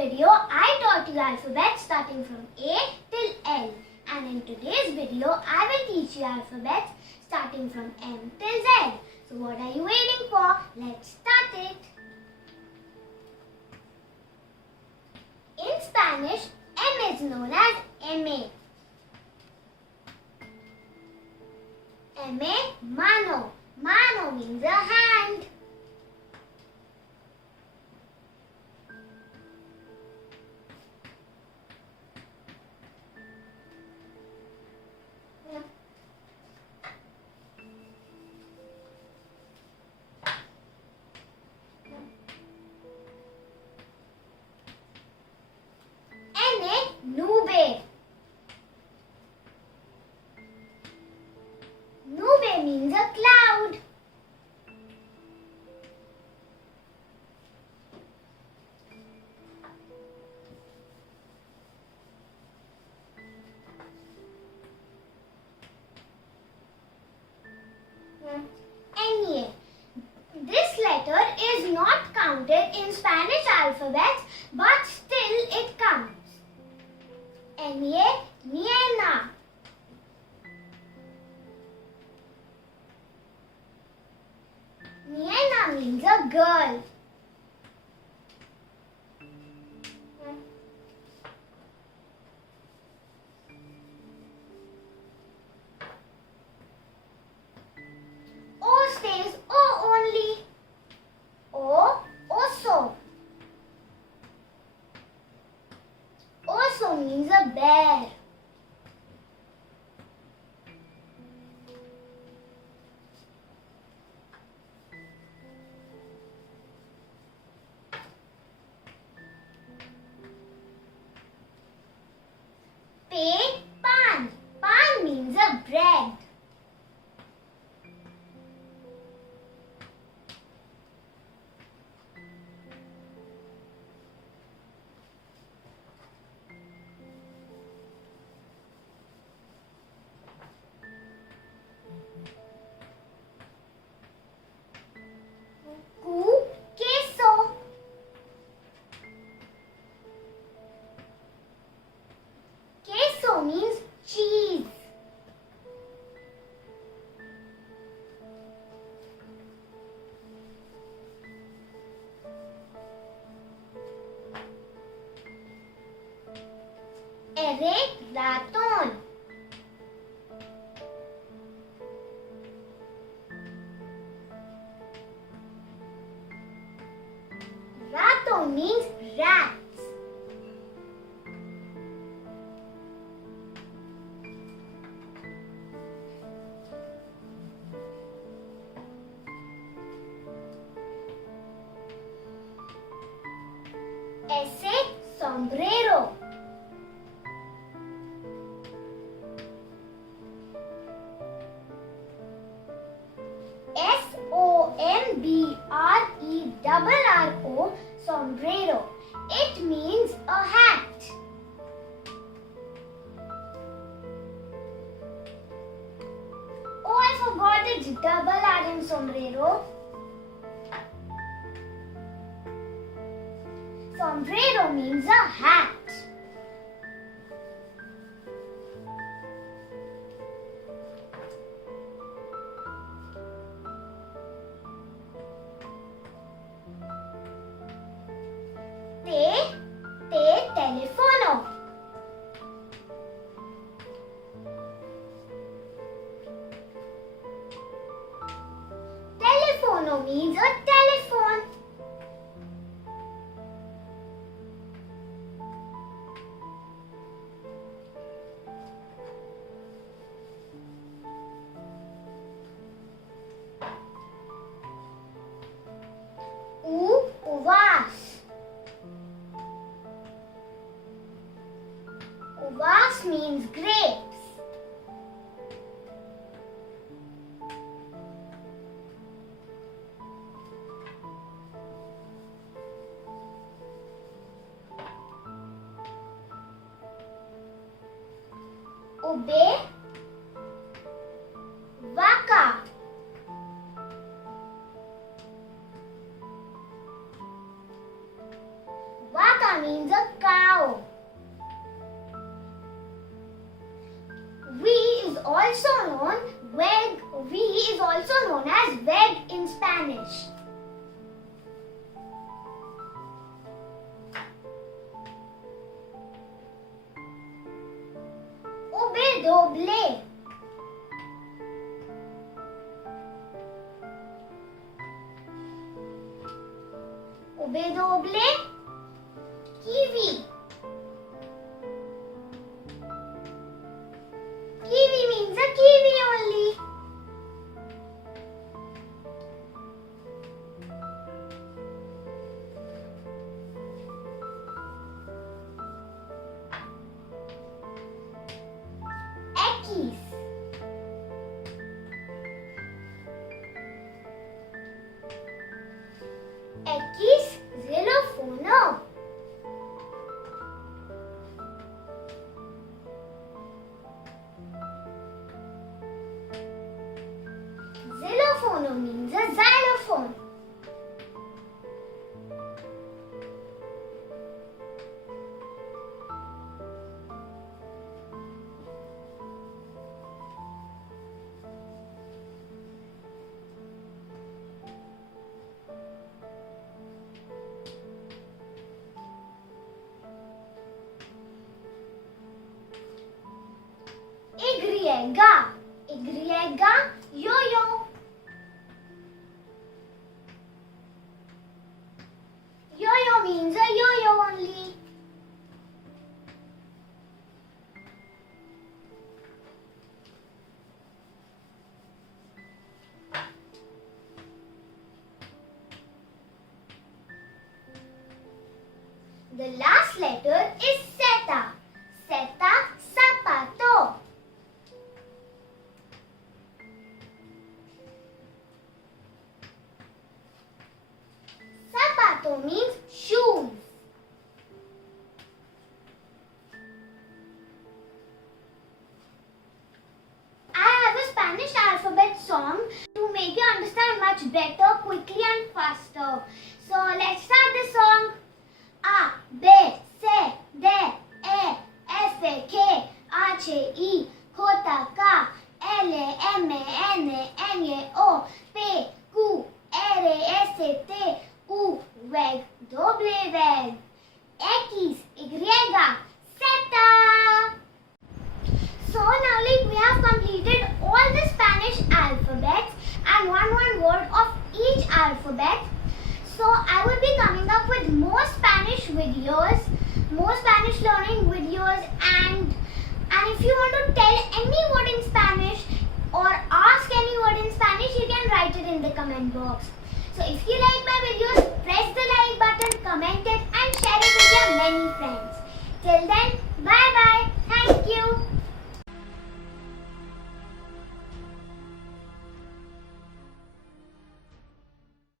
video, I taught you alphabets starting from A till L. And in today's video, I will teach you alphabets starting from M till Z. So what are you waiting for? Let's start it. In Spanish, M is known as MA. MA, mano. Mano means a hand. Nube. Nube means a cloud. Nye. This letter is not counted in Spanish alphabet, but still it counts. Nye, niena. Niena means a girl. O stays O only. O, oso. Oso means a bear. Pe, pan. Pan means a bread. Means cheese. Ere, ratón. Ratón means rat. Ese, sombrero. Sombrero, sombrero. It means a hat. Oh, I forgot its double R in sombrero. Sombrero means a hat. Telefono. Telefono means a telephone. Uvas. Uvas means grapes. Ube, vaca. Vaca means a cow. V is also known as veg in Spanish. Doble. Doble. Kiwi. Kiwi means a kiwi only. Ekis. Ekis xylophone. Xylophone means a xylophone. Igriega, yo-yo. Yo-yo means a yo-yo only. The last letter is seta. Seta, zapato. Zapato means shoes. I have a Spanish alphabet song to make you understand much better, quickly and faster. So let's start the song. A, B, C, D, E, F, G, H, I, J, K, L, M, N, O, P, Q, R, S, T, U, V, W, X, Y, Z. So now we have completed all the Spanish alphabets and one word of each alphabet. So I will be coming up with more Spanish videos, more Spanish learning videos, and if you want to tell any word in Spanish or ask any word in Spanish, you can write it in the comment box. So if you like my videos, press the like button, comment it and share it with your many friends. Till then, bye bye. Thank you.